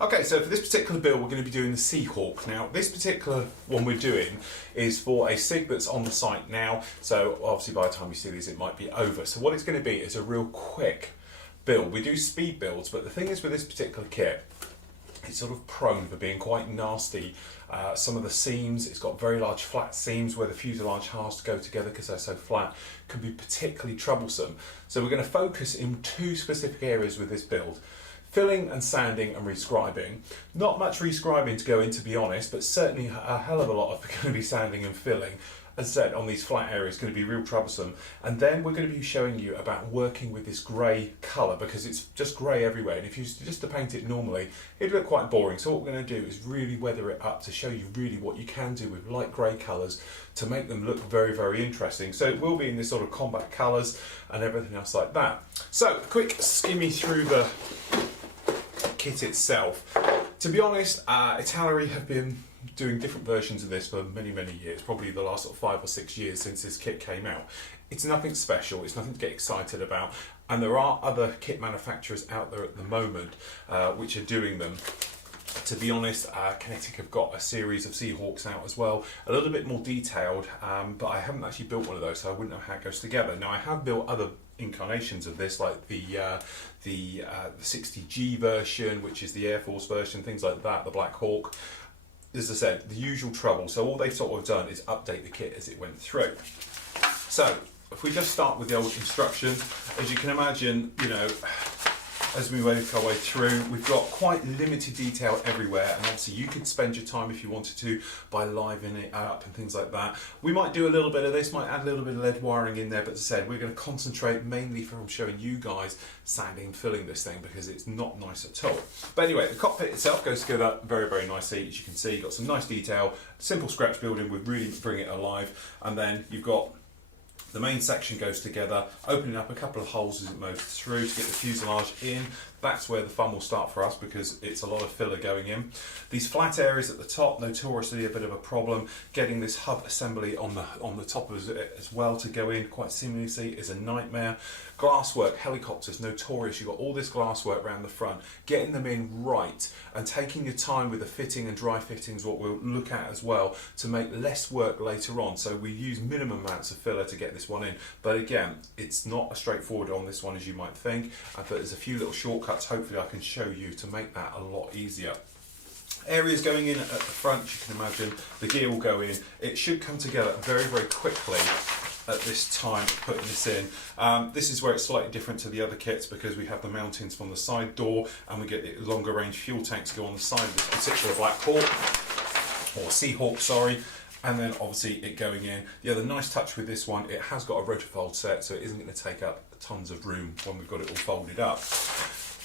Okay, so for this particular build, we're going to be doing the Seahawk. Now, this particular one we're doing is for a SIG that's on the site now, so obviously by the time you see these, it might be over. So what it's going to be is a real quick build. We do speed builds, but the thing is with this particular kit, it's sort of prone for being quite nasty. Some of the seams, it's got very large flat seams where the fuselage has to go together because they're so flat, can be particularly troublesome. So we're going to focus in two specific areas with this build. Filling and sanding and rescribing. Not much rescribing to go in, to be honest, but certainly a hell of a lot of going to be sanding and filling. As I said, on these flat areas, going to be real troublesome. And then we're going to be showing you about working with this grey colour, because it's just grey everywhere. And if you just to paint it normally, it'd look quite boring. So what we're going to do is really weather it up to show you really what you can do with light grey colours to make them look very, very interesting. So it will be in this sort of combat colours and everything else like that. So, a quick skimmy through the kit itself. To be honest, Italeri have been doing different versions of this for many, many years, probably the last sort of 5 or 6 years since this kit came out. It's nothing special, it's nothing to get excited about, and there are other kit manufacturers out there at the moment which are doing them. To be honest, Kinetic have got a series of Seahawks out as well, a little bit more detailed, but I haven't actually built one of those, so I wouldn't know how it goes together. Now, I have built other incarnations of this, like the 60G version, which is the Air Force version, things like that, the Black Hawk. As I said, the usual trouble. So all they've sort of done is update the kit as it went through. So if we just start with the old instruction, as you can imagine, you know, as we make our way through, we've got quite limited detail everywhere, and obviously you could spend your time if you wanted to by livening it up and things like that. We might do a little bit of this, might add a little bit of lead wiring in there, but as I said, we're going to concentrate mainly from showing you guys sanding and filling this thing, because it's not nice at all. But anyway, the cockpit itself goes together very, very nicely. As you can see, you've got some nice detail, simple scratch building would really bring it alive, and then you've got the main section goes together, opening up a couple of holes as it moves through to get the fuselage in. That's where the fun will start for us, because it's a lot of filler going in. These flat areas at the top, notoriously a bit of a problem. Getting this hub assembly on the top of it as well to go in quite seamlessly is a nightmare. Glasswork, helicopters, notorious. You've got all this glasswork around the front. Getting them in right and taking your time with the fitting and dry fittings, what we'll look at as well, to make less work later on. So we use minimum amounts of filler to get this one in. But again, it's not as straightforward on this one as you might think. But there's a few little shortcuts hopefully I can show you to make that a lot easier. Areas going in at the front, you can imagine, the gear will go in. It should come together very, very quickly at this time putting this in. This is where it's slightly different to the other kits, because we have the mountings from the side door, and we get the longer range fuel tanks go on the side of this particular Black Hawk, or Seahawk, sorry. And then obviously it going in. The other nice touch with this one, it has got a rotofold set, so it isn't going to take up tons of room when we've got it all folded up.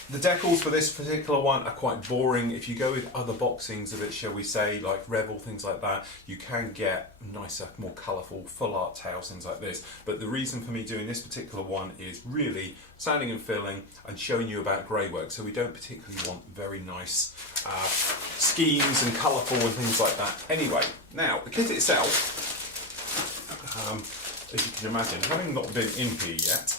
The decals for this particular one are quite boring. If you go with other boxings of it, shall we say, like Rebel, things like that, you can get nicer, more colourful, full art tails, things like this. But the reason for me doing this particular one is really sanding and filling and showing you about grey work. So we don't particularly want very nice schemes and colourful and things like that. Anyway, now the kit itself, as you can imagine, having not been in here yet,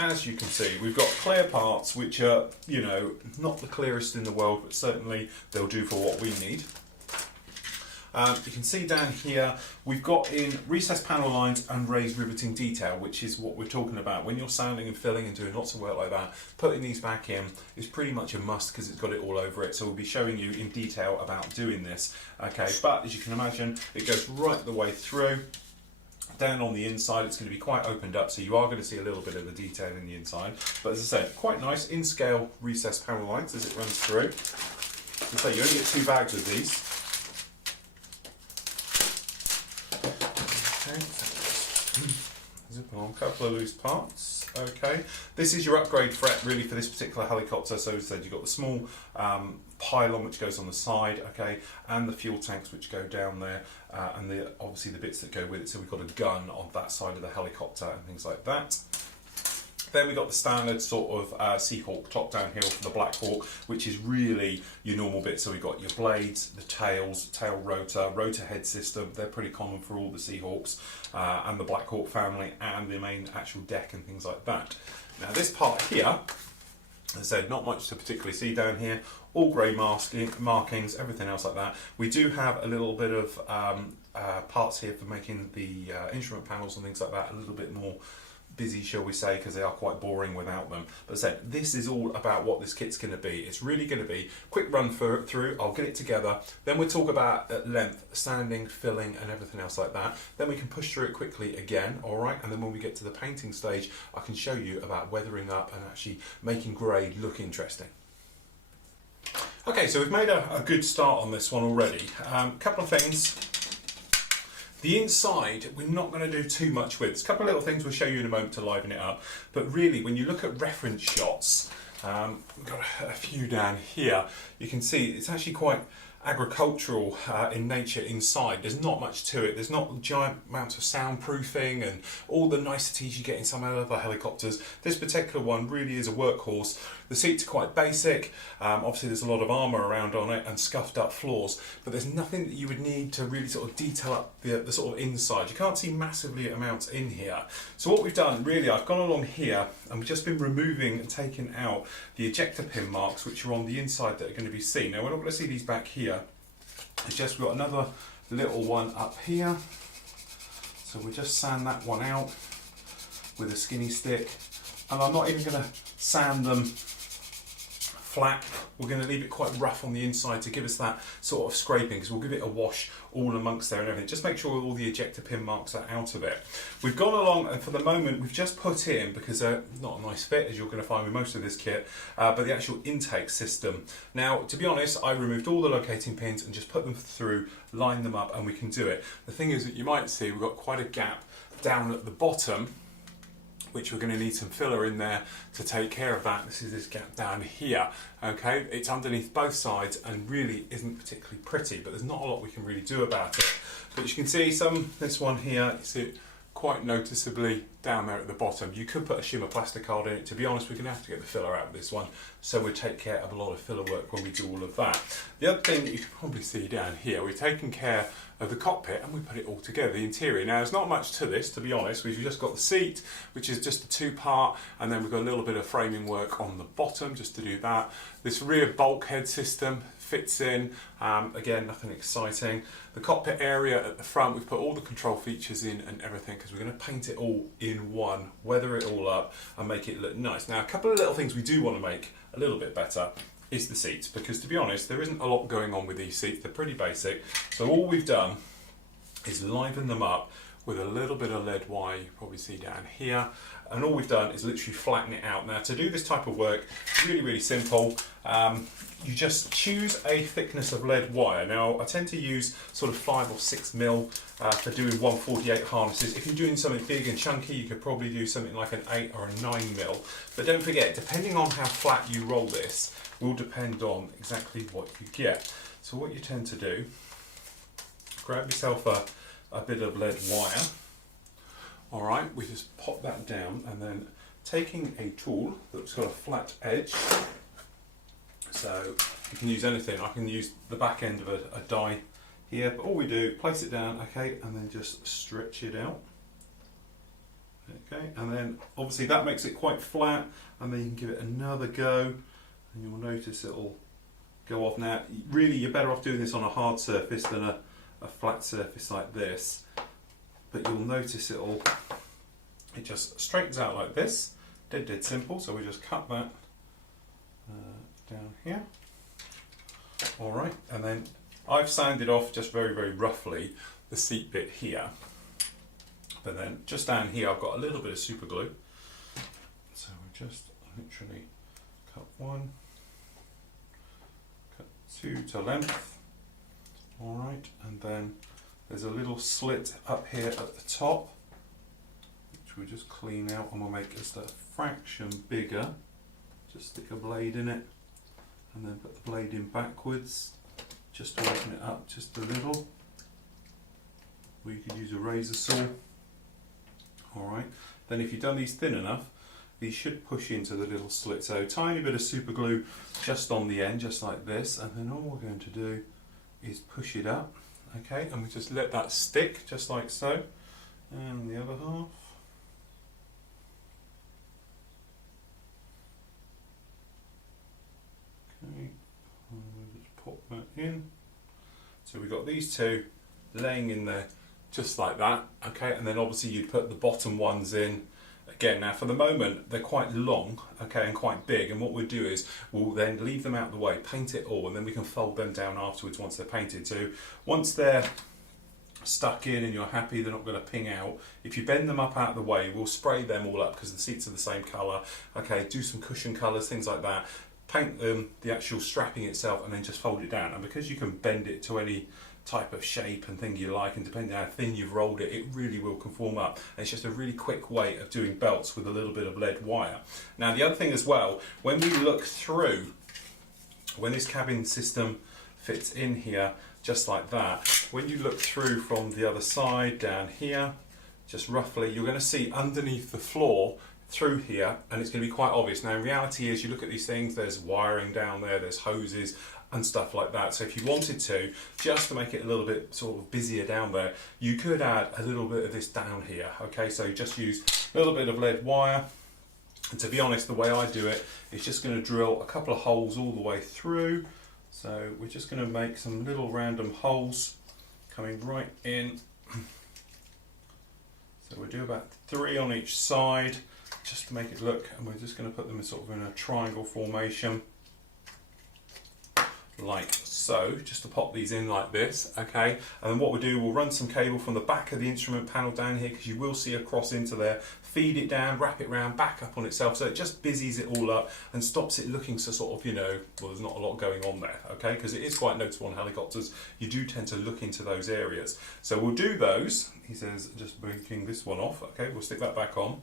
as you can see, we've got clear parts which are, you know, not the clearest in the world, but certainly they'll do for what we need. You can see down here, we've got in recessed panel lines and raised riveting detail, which is what we're talking about. When you're sanding and filling and doing lots of work like that, putting these back in is pretty much a must, because it's got it all over it. So we'll be showing you in detail about doing this. Okay, but as you can imagine, it goes right the way through. Down on the inside, it's going to be quite opened up, so you are going to see a little bit of the detail in the inside. But as I said, quite nice in scale recessed panel lines as it runs through. So you only get 2 bags of these. Okay, zip on a couple of loose parts. Okay, this is your upgrade fret really for this particular helicopter. So as I said, you've got the small pylon which goes on the side, okay, and the fuel tanks which go down there, and obviously the bits that go with it. So we've got a gun on that side of the helicopter and things like that. Then we got the standard sort of Seahawk top down heel for the Black Hawk, which is really your normal bit. So we've got your blades, the tails, tail rotor head system. They're pretty common for all the Seahawks and the Black Hawk family, and the main actual deck and things like that. Now this part here, as I said, not much to particularly see down here. All grey markings, everything else like that. We do have a little bit of parts here for making the instrument panels and things like that a little bit more busy, shall we say, because they are quite boring without them. But as I said, this is all about what this kit's going to be. It's really going to be quick run through. I'll get it together. Then we'll talk about at length, sanding, filling, and everything else like that. Then we can push through it quickly again, all right? And then when we get to the painting stage, I can show you about weathering up and actually making grey look interesting. Okay, so we've made a good start on this one already. Couple of things. The inside, we're not going to do too much with. There's a couple of little things we'll show you in a moment to liven it up. But really, when you look at reference shots, we've got a few down here. You can see it's actually quite agricultural in nature inside. There's not much to it. There's not giant amounts of soundproofing and all the niceties you get in some other helicopters. This particular one really is a workhorse. The seats are quite basic. Obviously there's a lot of armour around on it and scuffed up floors, but there's nothing that you would need to really sort of detail up the sort of inside. You can't see massively amounts in here. So what we've done, really, I've gone along here and we've just been removing and taking out the ejector pin marks which are on the inside that are going to be seen. Now we're not going to see these back here. It's just we've got another little one up here. So we'll just sand that one out with a skinny stick. And I'm not even going to sand them flat. We're going to leave it quite rough on the inside to give us that sort of scraping, because we'll give it a wash all amongst there and everything. Just make sure all the ejector pin marks are out of it. We've gone along, and for the moment we've just put in, because they're not a nice fit as you're going to find with most of this kit, but the actual intake system. Now, to be honest, I removed all the locating pins and just put them through, line them up, and we can do it. The thing is that you might see we've got quite a gap down at the bottom, which we're going to need some filler in there to take care of that. This is this gap down here, okay? It's underneath both sides and really isn't particularly pretty, but there's not a lot we can really do about it. But you can see this one here, you see it quite noticeably down there at the bottom. You could put a shimmer plastic card in it. To be honest, we're going to have to get the filler out of this one, so we'll take care of a lot of filler work when we do all of that. The other thing that you can probably see down here, we've taken care of the cockpit and we put it all together, the interior. Now there's not much to this, to be honest. We've just got the seat, which is just a two-part, and then we've got a little bit of framing work on the bottom just to do that. This rear bulkhead system fits in, again, nothing exciting. The cockpit area at the front, we've put all the control features in and everything, because we're going to paint it all in one, weather it all up and make it look nice. Now a couple of little things we do want to make a little bit better is the seats, because to be honest there isn't a lot going on with these seats. They're pretty basic, so all we've done is liven them up with a little bit of lead wire, you probably see down here, and all we've done is literally flatten it out. Now to do this type of work, really simple. You just choose a thickness of lead wire. Now I tend to use sort of 5 or 6 mil for doing 148 harnesses. If you're doing something big and chunky, you could probably do something like an 8 or a 9 mil. But don't forget, depending on how flat you roll this will depend on exactly what you get. So what you tend to do, grab yourself a bit of lead wire. All right, we just pop that down, and then taking a tool that's got a flat edge, so you can use anything. I can use the back end of a die here, but all we do, place it down, okay, and then just stretch it out. Okay, and then obviously that makes it quite flat, and then you can give it another go, and you'll notice it'll go off. Now, really, you're better off doing this on a hard surface than a flat surface like this, but you'll notice it just straightens out like this. Dead simple. So we just cut that down here. All right, and then I've sanded off just very roughly the seat bit here, but then just down here I've got a little bit of super glue, so we just literally cut 1, cut 2 to length. All right, and then there's a little slit up here at the top, which we'll just clean out, and we'll make just a fraction bigger. Just stick a blade in it, and then put the blade in backwards, just to open it up just a little. Or you could use a razor saw. All right. Then if you've done these thin enough, these should push into the little slit. So tiny bit of super glue just on the end, just like this, and then all we're going to do is push it up, okay, and we just let that stick just like so, and the other half. Okay, and we'll just pop that in. So we've got these two laying in there just like that, okay, and then obviously you'd put the bottom ones in again. Now for the moment they're quite long, okay, and quite big, and what we'll do is we'll then leave them out of the way, paint it all, and then we can fold them down afterwards once they're painted. So once they're stuck in and you're happy they're not going to ping out, if you bend them up out of the way, we'll spray them all up because the seats are the same colour, okay, do some cushion colours, things like that, paint them, the actual strapping itself, and then just fold it down. And because you can bend it to any type of shape and thing you like, and depending on how thin you've rolled it, it really will conform up. And it's just a really quick way of doing belts with a little bit of lead wire. Now the other thing as well, when we look through, when this cabin system fits in here just like that, when you look through from the other side down here, just roughly, you're going to see underneath the floor through here, and it's going to be quite obvious. Now in reality is, you look at these things, there's wiring down there, there's hoses and stuff like that. So if you wanted to, just to make it a little bit sort of busier down there, you could add a little bit of this down here, okay? So just use a little bit of lead wire, and to be honest, the way I do it is just going to drill a couple of holes all the way through. So we're just going to make some little random holes coming right in. So we'll do about 3 on each side just to make it look, and we're just going to put them in sort of in a triangle formation like so, just to pop these in like this, okay? And then what we'll do, we'll run some cable from the back of the instrument panel down here, because you will see a cross into there, feed it down, wrap it round, back up on itself, so it just busies it all up and stops it looking so sort of, you know, well, there's not a lot going on there, okay? Because it is quite noticeable on helicopters, you do tend to look into those areas. So we'll do those. He says, just breaking this one off, okay, we'll stick that back on.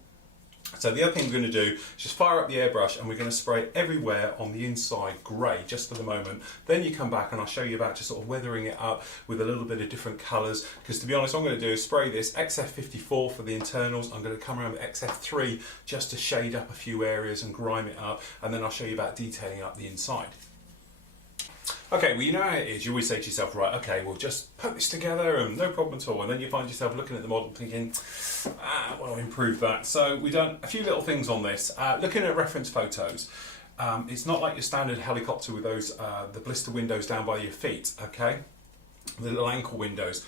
So the other thing we're going to do is just fire up the airbrush, and we're going to spray everywhere on the inside grey just for the moment. Then you come back and I'll show you about just sort of weathering it up with a little bit of different colours, because to be honest, what I'm going to do is spray this XF54 for the internals. I'm going to come around with XF3 just to shade up a few areas and grime it up, and then I'll show you about detailing up the inside. Okay, well, you know how it is. You always say to yourself, right, okay, we'll just put this together and no problem at all. And then you find yourself looking at the model thinking, I want to improve that. So we've done a few little things on this. Looking at reference photos, it's not like your standard helicopter with those the blister windows down by your feet, okay? The little ankle windows.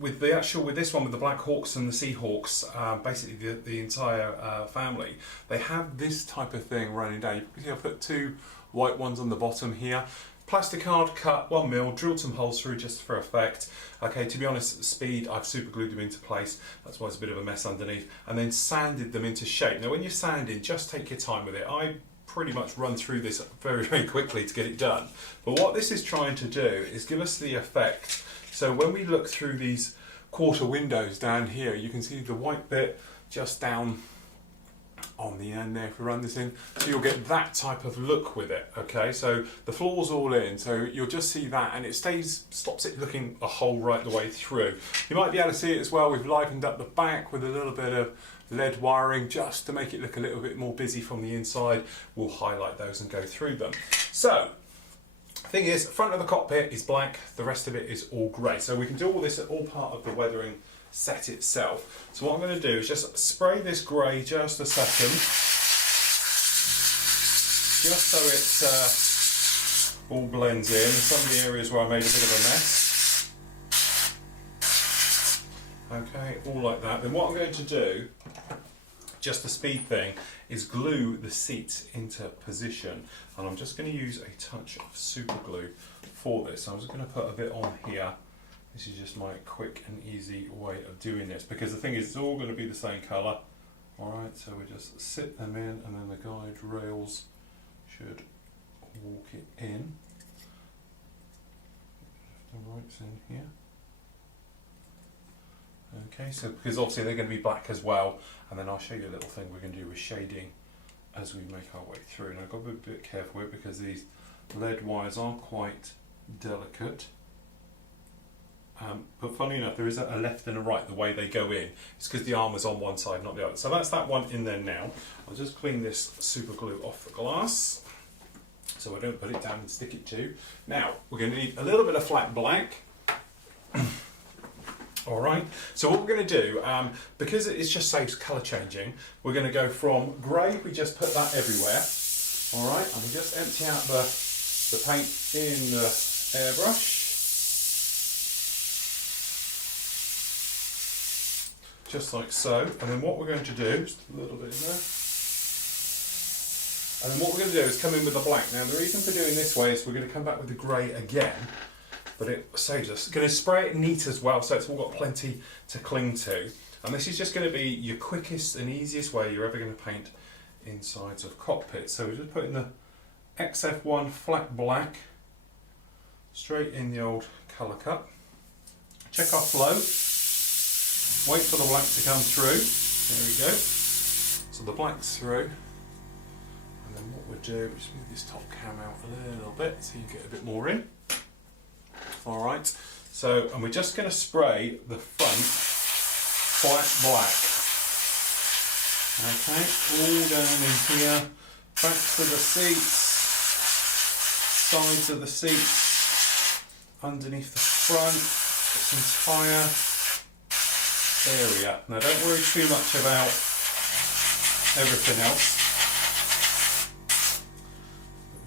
With this one, with the Black Hawks and the Seahawks, basically the entire family, they have this type of thing running down. You can see I put 2 white ones on the bottom here. Plastic card, cut 1 mil, drilled some holes through just for effect. Okay, to be honest, speed, I've super glued them into place. That's why it's a bit of a mess underneath. And then sanded them into shape. Now when you're sanding, just take your time with it. I pretty much run through this very, very quickly to get it done. But what this is trying to do is give us the effect. So when we look through these quarter windows down here, you can see the white bit just down on the end there if we run this in, so you'll get that type of look with it, okay? So the floor's all in, so you'll just see that, and it stops it looking a hole right the way through. You might be able to see it as well, we've livened up the back with a little bit of lead wiring just to make it look a little bit more busy from the inside. We'll highlight those and go through them. So, thing is, front of the cockpit is black, the rest of it is all grey. So we can do all this at all part of the weathering set itself. So what I'm going to do is just spray this grey just a second, just so it all blends in. Some of the areas where I made a bit of a mess. Okay, all like that. Then what I'm going to do, just the speed thing, is glue the seats into position, and I'm just going to use a touch of super glue for this. So I'm just going to put a bit on here. This is just my quick and easy way of doing this, because the thing is, it's all going to be the same colour. Alright, so we just sit them in, and then the guide rails should walk it in. The right's in here. Okay, so because obviously they're going to be black as well, and then I'll show you a little thing we're going to do with shading as we make our way through. And I've got to be a bit careful with it because these lead wires are quite delicate. but funny enough, there is a left and a right, the way they go in. It's because the armour's on one side, not the other. So that's that one in there now. I'll just clean this super glue off the glass, so I don't put it down and stick it to. Now, we're going to need a little bit of flat black. Alright, so what we're going to do, because it just saves colour changing, we're going to go from grey, we just put that everywhere. Alright, and we just empty out the paint in the airbrush. Just like so, and then what we're going to do, just a little bit in there, and then what we're going to do is come in with the black. Now the reason for doing this way is we're going to come back with the grey again, but it saves us. Going to spray it neat as well, so it's all got plenty to cling to. And this is just going to be your quickest and easiest way you're ever going to paint insides of cockpits. So we're just putting the XF1 flat black straight in the old colour cup. Check our flow. Wait for the black to come through. There we go. So the black's through. And then what we'll do is move this top cam out a little bit so you get a bit more in. Alright. So, and we're just going to spray the front flat black. Okay, all down in here. Backs of the seats. Sides of the seats. Underneath the front. This entire area. Now don't worry too much about everything else.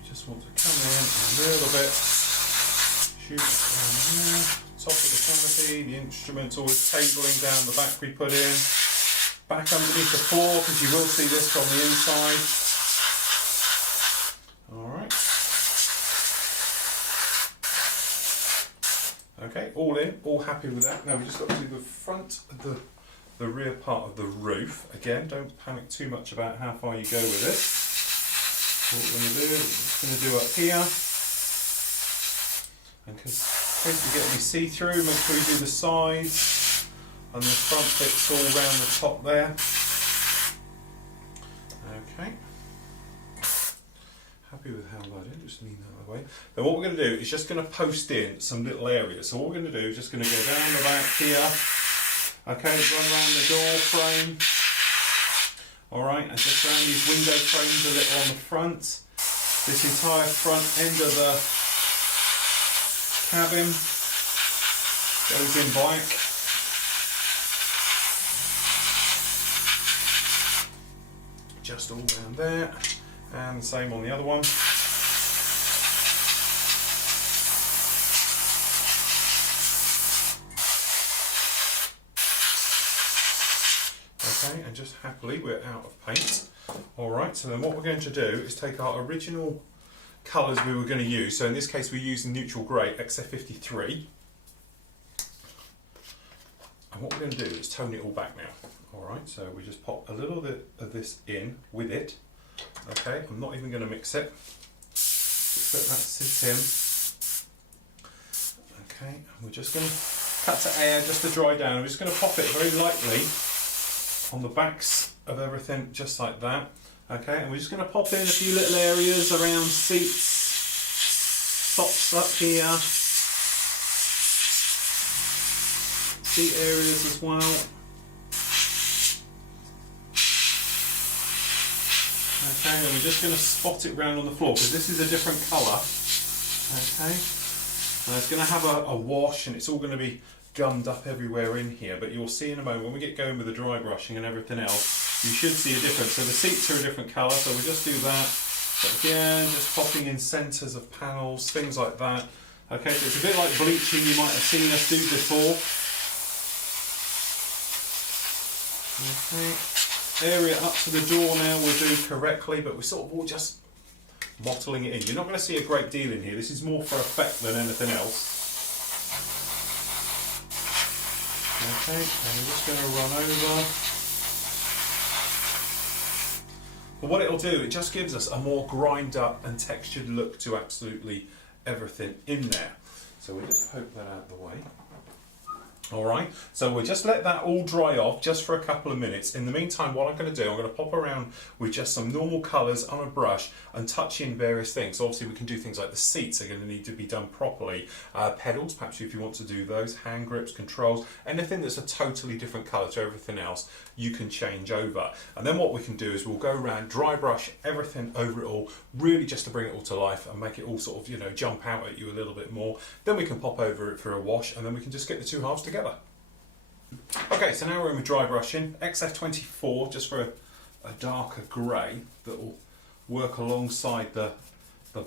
We just want to come in a little bit, shoot it down here, top of the canopy, the instrument's always tabling down the back we put in, back underneath the floor because you will see this on the inside. Alright. Okay, all in, all happy with that. Now we've just got to do the front of the rear part of the roof. Again, don't panic too much about how far you go with it. What we're going to do, we're just going to do up here. And in case we get any see-through, make sure we do the sides and the front bits all round the top there. Okay. Happy with how that is, just lean that away. Then what we're going to do is just going to post in some little areas. So what we're going to do is just going to go down the back here, okay, run around the door frame, alright, and just around these window frames a little on the front. This entire front end of the cabin goes in black. Just all down there. And the same on the other one. Okay, and just happily we're out of paint. Alright, so then what we're going to do is take our original colours we were going to use. So in this case we're using neutral grey, XF53. And what we're going to do is tone it all back now. Alright, so we just pop a little bit of this in with it. Okay, I'm not even going to mix it. Just let that sit in. Okay, and we're just going to cut to air just to dry down. I'm just going to pop it very lightly on the backs of everything, just like that. Okay, and we're just going to pop in a few little areas around seats, tops up here, seat areas as well. Okay, and we're just going to spot it round on the floor because this is a different colour. Okay, and it's going to have a wash and it's all going to be gummed up everywhere in here, but you'll see in a moment when we get going with the dry brushing and everything else, you should see a difference. So the seats are a different colour, so we'll just do that. But again, just popping in centres of panels, things like that. Okay, so it's a bit like bleaching you might have seen us do before. Okay. Area up to the door now we'll do correctly, but we're sort of all just mottling it in. You're not going to see a great deal in here. This is more for effect than anything else. Okay, and we're just going to run over. But what it'll do, it just gives us a more grind up and textured look to absolutely everything in there. So we'll just poke that out of the way. All right, so we'll just let that all dry off just for a couple of minutes. In the meantime, what I'm going to do, I'm going to pop around with just some normal colours on a brush and touch in various things. So obviously we can do things like the seats are going to need to be done properly. Pedals, perhaps if you want to do those, hand grips, controls, anything that's a totally different colour to everything else, you can change over. And then what we can do is we'll go around, dry brush everything over it all, really just to bring it all to life and make it all sort of, you know, jump out at you a little bit more. Then we can pop over it for a wash, and then we can just get the two halves together. Okay, so now we're in with dry brushing. XF24, just for a darker grey that will work alongside the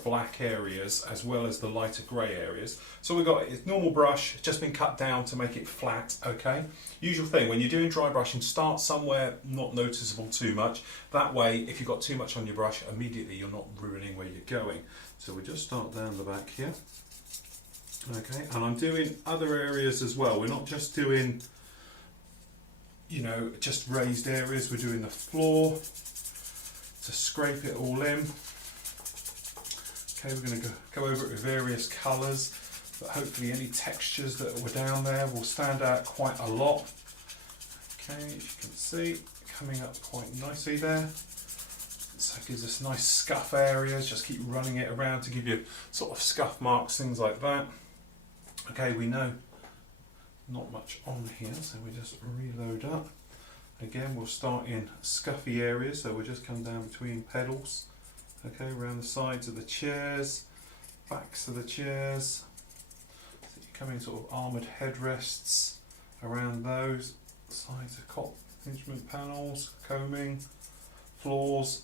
black areas as well as the lighter grey areas. So we've got a normal brush, just been cut down to make it flat, okay? Usual thing, when you're doing dry brushing, start somewhere not noticeable too much. That way, if you've got too much on your brush, immediately you're not ruining where you're going. So we just start down the back here. Okay, and I'm doing other areas as well. We're not just doing, you know, just raised areas. We're doing the floor to scrape it all in. Okay, we're going to go over it with various colours, but hopefully any textures that were down there will stand out quite a lot. Okay, as you can see, coming up quite nicely there. So it gives us nice scuff areas. Just keep running it around to give you sort of scuff marks, things like that. Okay, we know not much on here, so we just reload up. Again, we'll start in scuffy areas, so we'll just come down between pedals. Okay, around the sides of the chairs, backs of the chairs. So you're coming sort of armoured headrests around those, sides of cot instrument panels, combing, floors.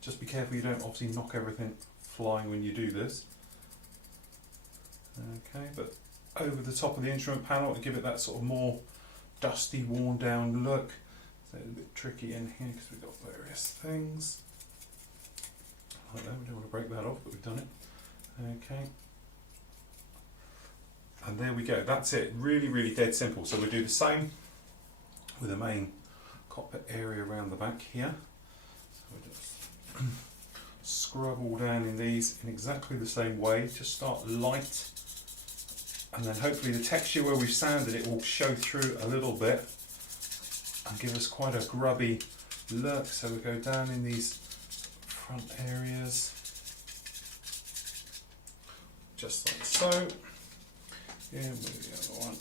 Just be careful you don't obviously knock everything flying when you do this. Okay, but over the top of the instrument panel to give it that sort of more dusty, worn down look. So it's a bit tricky in here because we've got various things. Like that, we don't want to break that off, but we've done it. Okay. And there we go, that's it. Really, really dead simple. So we'll do the same with the main cockpit area around the back here. So we'll just scrub all down in these in exactly the same way. Just start light. And then hopefully the texture where we've sanded it will show through a little bit and give us quite a grubby look. So we go down in these front areas, just like so. Yeah, move the other one.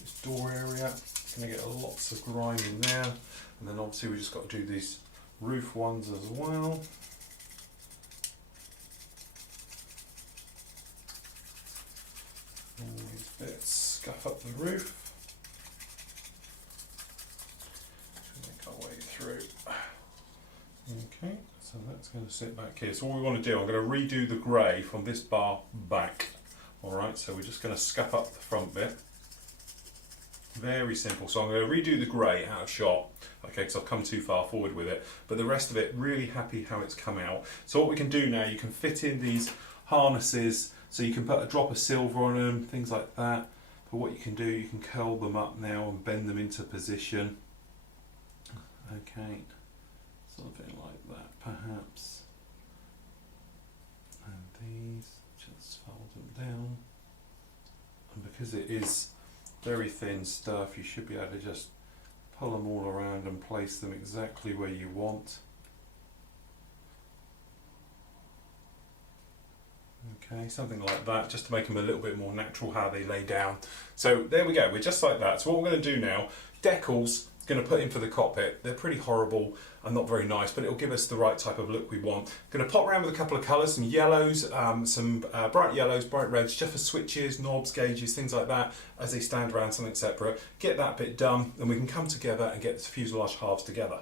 This door area, going to get lots of grime in there. And then obviously we just got to do these roof ones as well. Let's scuff up the roof. Make our way through. Okay, so that's going to sit back here. So what we want to do, I'm going to redo the grey from this bar back. Alright, so we're just going to scuff up the front bit. Very simple. So I'm going to redo the grey out of shot. Okay, because I've come too far forward with it. But the rest of it, really happy how it's come out. So what we can do now, you can fit in these harnesses. So you can put a drop of silver on them, things like that. But what you can do, you can curl them up now and bend them into position. Okay, something like that perhaps. And these, just fold them down. And because it is very thin stuff, you should be able to just pull them all around and place them exactly where you want. Okay, something like that, just to make them a little bit more natural how they lay down. So there we go, we're just like that. So what we're going to do now, decals, going to put in for the cockpit. They're pretty horrible and not very nice, but it'll give us the right type of look we want. Going to pop around with a couple of colours, some yellows, some bright yellows, bright reds, just for switches, knobs, gauges, things like that, as they stand around something separate. Get that bit done, and we can come together and get the fuselage halves together.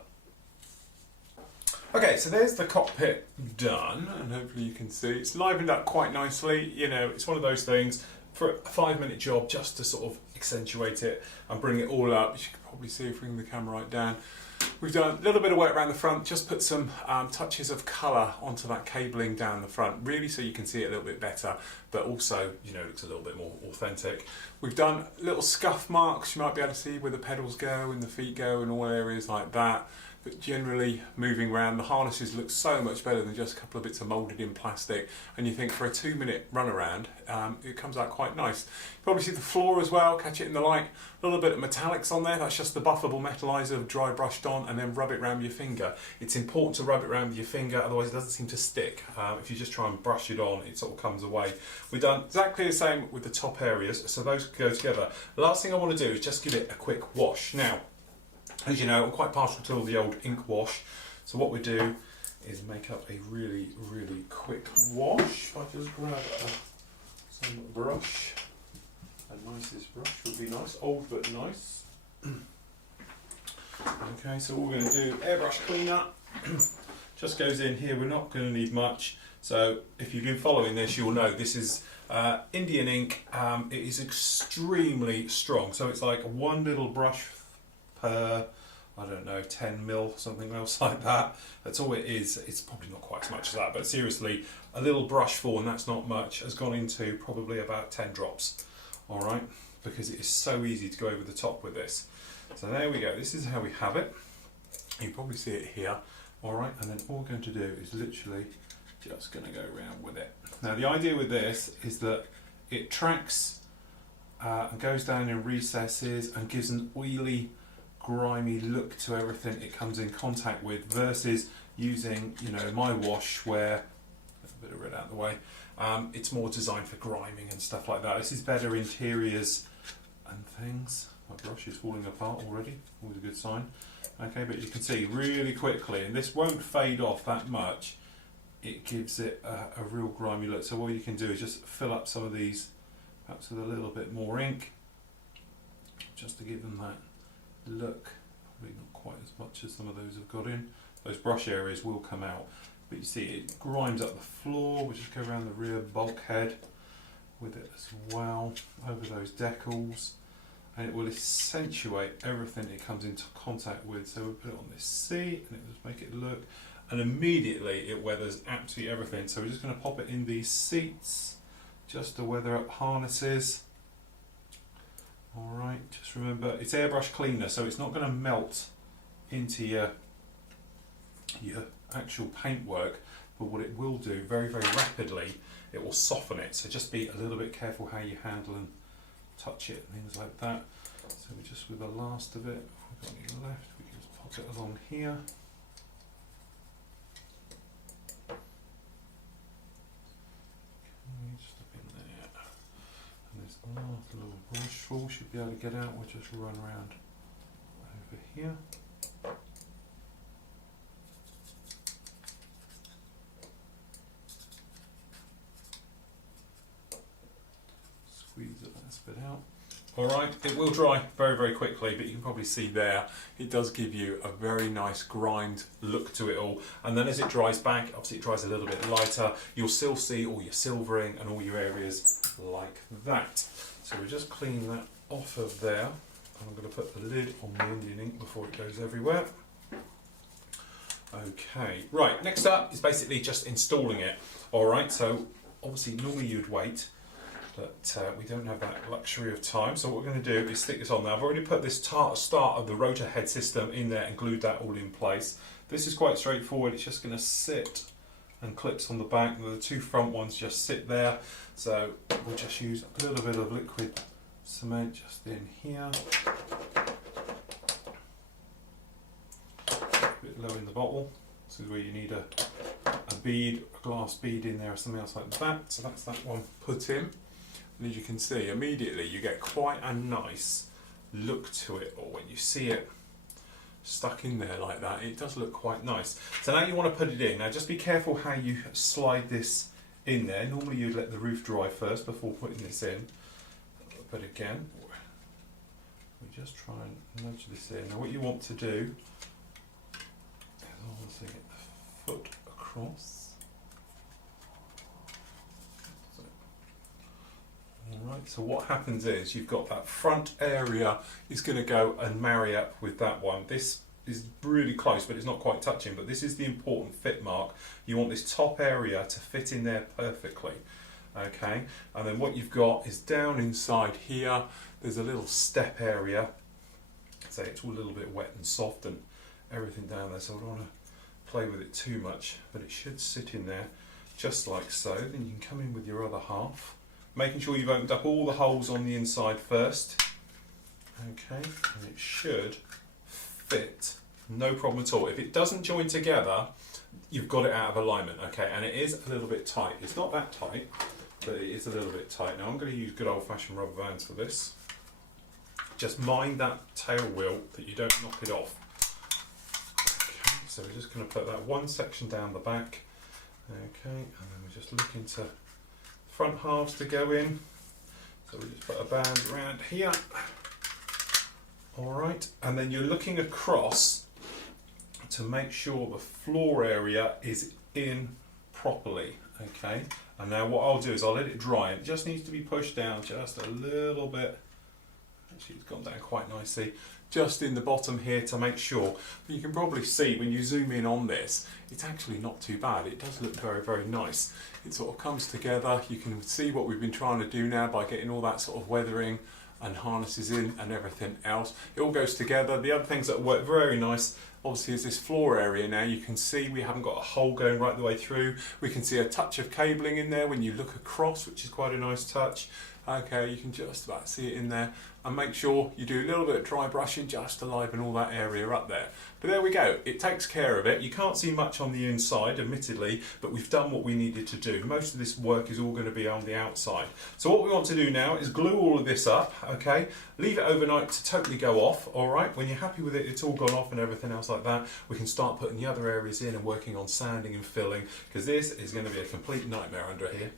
Okay, so there's the cockpit done, and hopefully you can see it's livened up quite nicely. You know, it's one of those things for a 5-minute job just to sort of accentuate it and bring it all up. You can probably see if we bring the camera right down. We've done a little bit of work around the front, just put some touches of colour onto that cabling down the front, really so you can see it a little bit better, but also, you know, it looks a little bit more authentic. We've done little scuff marks you might be able to see where the pedals go and the feet go and all areas like that. but generally moving around, the harnesses look so much better than just a couple of bits of moulded in plastic, and you think for a 2-minute run around, it comes out quite nice. You probably see the floor as well, catch it in the light, a little bit of metallics on there, that's just the buffable metallizer dry brushed on, and then rub it around your finger. It's important to rub it around with your finger, otherwise it doesn't seem to stick. If you just try and brush it on, it sort of comes away. We've done exactly the same with the top areas, so those go together. The last thing I want to do is just give it a quick wash. Now, as you know, I'm quite partial to the old ink wash, so what we do is make up a really, really quick wash. If I just grab some brush, a nicest brush would be nice, old but nice. Okay, so all we're going to do, airbrush cleaner, just goes in here, we're not going to need much. So if you've been following this, you'll know this is Indian ink. It is extremely strong, so it's like one little brush per, I don't know, 10 mil, something else like that. That's all it is. It's probably not quite as much as that, but seriously, a little brush full, and that's not much, has gone into probably about 10 drops. All right, because it is so easy to go over the top with this. So there we go. This is how we have it. You probably see it here. All right, and then all we're going to do is literally just going to go around with it. Now the idea with this is that it tracks and goes down in recesses and gives an oily, grimy look to everything it comes in contact with, versus using, you know, my wash where, a bit of red out of the way, it's more designed for griming and stuff like that. This is better interiors and things. My brush is falling apart already, always a good sign. Okay, but you can see really quickly, and this won't fade off that much, it gives it a real grimy look. So what you can do is just fill up some of these, perhaps with a little bit more ink, just to give them that look. Probably not quite as much as some of those have got in. Those brush areas will come out, but you see it grimes up the floor. We'll just go around the rear bulkhead with it as well, over those decals, and it will accentuate everything it comes into contact with. So we'll put it on this seat and it will just make it look, and immediately it weathers absolutely everything. So we're just going to pop it in these seats just to weather up harnesses. Alright, just remember it's airbrush cleaner, so it's not going to melt into your actual paintwork, but what it will do very, very rapidly, it will soften it. So just be a little bit careful how you handle and touch it and things like that. So we just, with the last of it, if we've got any left, we can just pop it along here. Okay, just up in there. And this last little brush full should be able to get out. We'll just run around over here. Squeeze the last bit out. Alright, it will dry very, very quickly, but you can probably see there, it does give you a very nice grimed look to it all. And then as it dries back, obviously it dries a little bit lighter, you'll still see all your silvering and all your areas like that. So we just clean that off of there. I'm going to put the lid on the Indian ink before it goes everywhere. Okay, right, next up is basically just installing it. Alright, so obviously normally you'd wait, but we don't have that luxury of time. So what we're going to do is stick this on there. I've already put this start of the rotor head system in there and glued that all in place. This is quite straightforward. It's just going to sit and clips on the back, and the two front ones just sit there. So we'll just use a little bit of liquid cement just in here. A bit low in the bottle. This is where you need a bead, a glass bead in there or something else like that. So that's that one put in. And as you can see, immediately you get quite a nice look to it, or when you see it stuck in there like that, it does look quite nice. So now you want to put it in. Now just be careful how you slide this in there. Normally you'd let the roof dry first before putting this in. But again, we just try and nudge this in. Now what you want to do is obviously get the foot across. Alright, so what happens is you've got that front area is going to go and marry up with that one. This is really close, but it's not quite touching, but this is the important fit mark. You want this top area to fit in there perfectly. Okay, and then what you've got is down inside here, there's a little step area. So it's all a little bit wet and soft and everything down there, so I don't want to play with it too much, but it should sit in there just like so. Then you can come in with your other half, making sure you've opened up all the holes on the inside first. Okay, and it should fit, no problem at all. If it doesn't join together, you've got it out of alignment, okay, and it is a little bit tight. It's not that tight, but it is a little bit tight. Now I'm going to use good old-fashioned rubber bands for this. Just mind that tail wheel that you don't knock it off. Okay, so we're just going to put that one section down the back, okay, and then we're just looking to front halves to go in. So we just put a band around here. Alright, and then you're looking across to make sure the floor area is in properly, okay? And now what I'll do is I'll let it dry. It just needs to be pushed down just a little bit. Actually, it's gone down quite nicely. Just in the bottom here to make sure. But you can probably see when you zoom in on this, it's actually not too bad. It does look very, very nice. It sort of comes together. You can see what we've been trying to do now by getting all that sort of weathering and harnesses in and everything else. It all goes together. The other things that work very nice, obviously, is this floor area. Now you can see we haven't got a hole going right the way through. We can see a touch of cabling in there when you look across, which is quite a nice touch. Okay, you can just about see it in there, and make sure you do a little bit of dry brushing just to liven all that area up there. But there we go, it takes care of it. You can't see much on the inside, admittedly, but we've done what we needed to do. Most of this work is all going to be on the outside. So what we want to do now is glue all of this up, okay? Leave it overnight to totally go off, all right? When you're happy with it, it's all gone off and everything else like that, we can start putting the other areas in and working on sanding and filling, because this is going to be a complete nightmare under here.